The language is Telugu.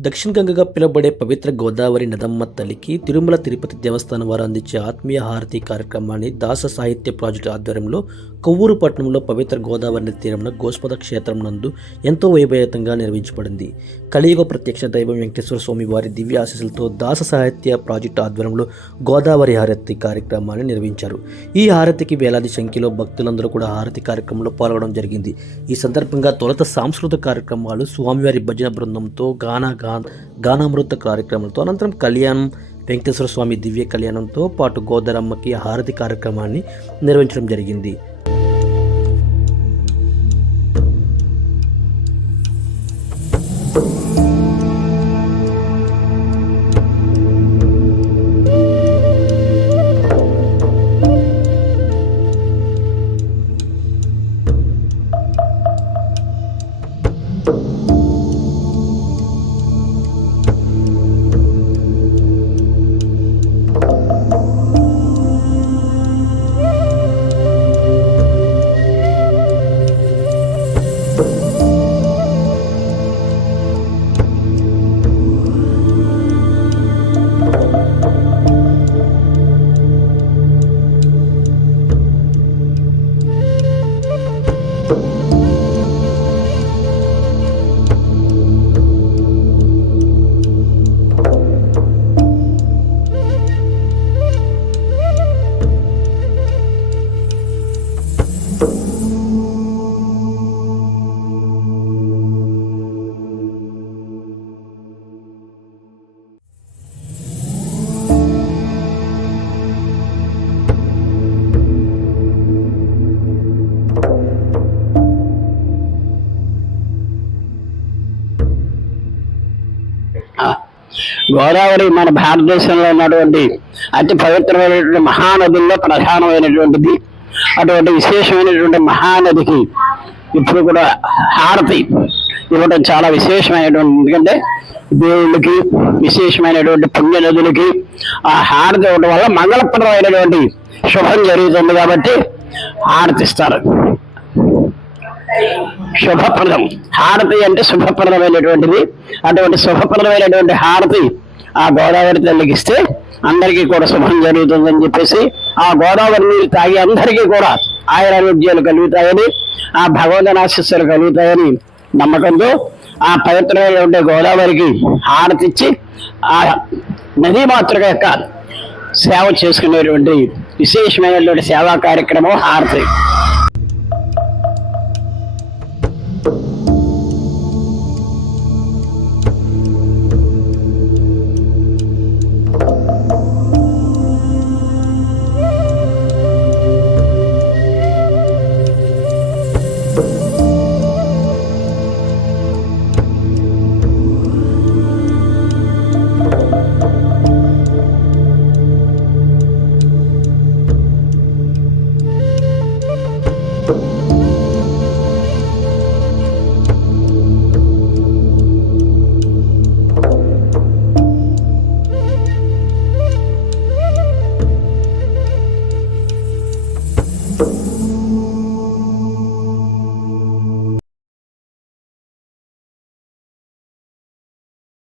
దక్షిణ గంగగా పిలువబడే పవిత్ర గోదావరి నదమ్మ తల్లికి తిరుమల తిరుపతి దేవస్థానం వారు అందించే ఆత్మీయ హారతి కార్యక్రమాన్ని దాస సాహిత్య ప్రాజెక్టు ఆధ్వర్యంలో కొవ్వూరు పట్టణంలో పవిత్ర గోదావరి నది తీరంలో గోస్పద క్షేత్రం నందు ఎంతో వైభవతంగా నిర్వహించబడింది. కలియుగ ప్రత్యక్ష దైవం వెంకటేశ్వర స్వామి వారి దివ్య ఆశీస్సులతో దాస సాహిత్య ప్రాజెక్టు ఆధ్వర్యంలో గోదావరి హారతి కార్యక్రమాన్ని నిర్వహించారు. ఈ హారతికి వేలాది సంఖ్యలో భక్తులందరూ కూడా హారతి కార్యక్రమంలో పాల్గొనడం జరిగింది. ఈ సందర్భంగా తొలత సాంస్కృతిక కార్యక్రమాలు స్వామివారి భజన బృందంతో గానా గానామృత కార్యక్రమంతో అనంతరం కళ్యాణం వెంకటేశ్వర స్వామి దివ్య కళ్యాణంతో పాటు గోదరమ్మకి హారతి కార్యక్రమాన్ని నిర్వహించడం జరిగింది. గోదావరి మన భారతదేశంలో ఉన్నటువంటి అతి పవిత్రమైనటువంటి మహానదుల్లో ప్రధానమైనటువంటిది. అటువంటి విశేషమైనటువంటి మహానదికి ఇప్పుడు కూడా హారతి ఇవ్వడం చాలా విశేషమైనటువంటి ఎందుకంటే దేవుళ్ళకి విశేషమైనటువంటి పుణ్య నదులకి ఆ హారతి ఇవ్వడం వల్ల మంగళప్రదమైనటువంటి శుభం జరుగుతుంది కాబట్టి హారతిస్తారు. శుభప్రదం. హారతి అంటే శుభప్రదమైనటువంటిది. అటువంటి శుభప్రదమైనటువంటి హారతి ఆ గోదావరి తల్లికి ఇస్తే అందరికీ కూడా శుభం జరుగుతుందని చెప్పేసి ఆ గోదావరి నీరు తాగి అందరికీ కూడా ఆయురారోగ్యాలు కలుగుతాయని ఆ భగవంతుని ఆశీస్సులు కలుగుతాయని నమ్మకంతో ఆ పవిత్రమైనటువంటి గోదావరికి హారతి ఇచ్చి ఆ నదీ మాతృక యొక్క సేవ చేసుకునేటువంటి విశేషమైనటువంటి సేవా కార్యక్రమం హారతి.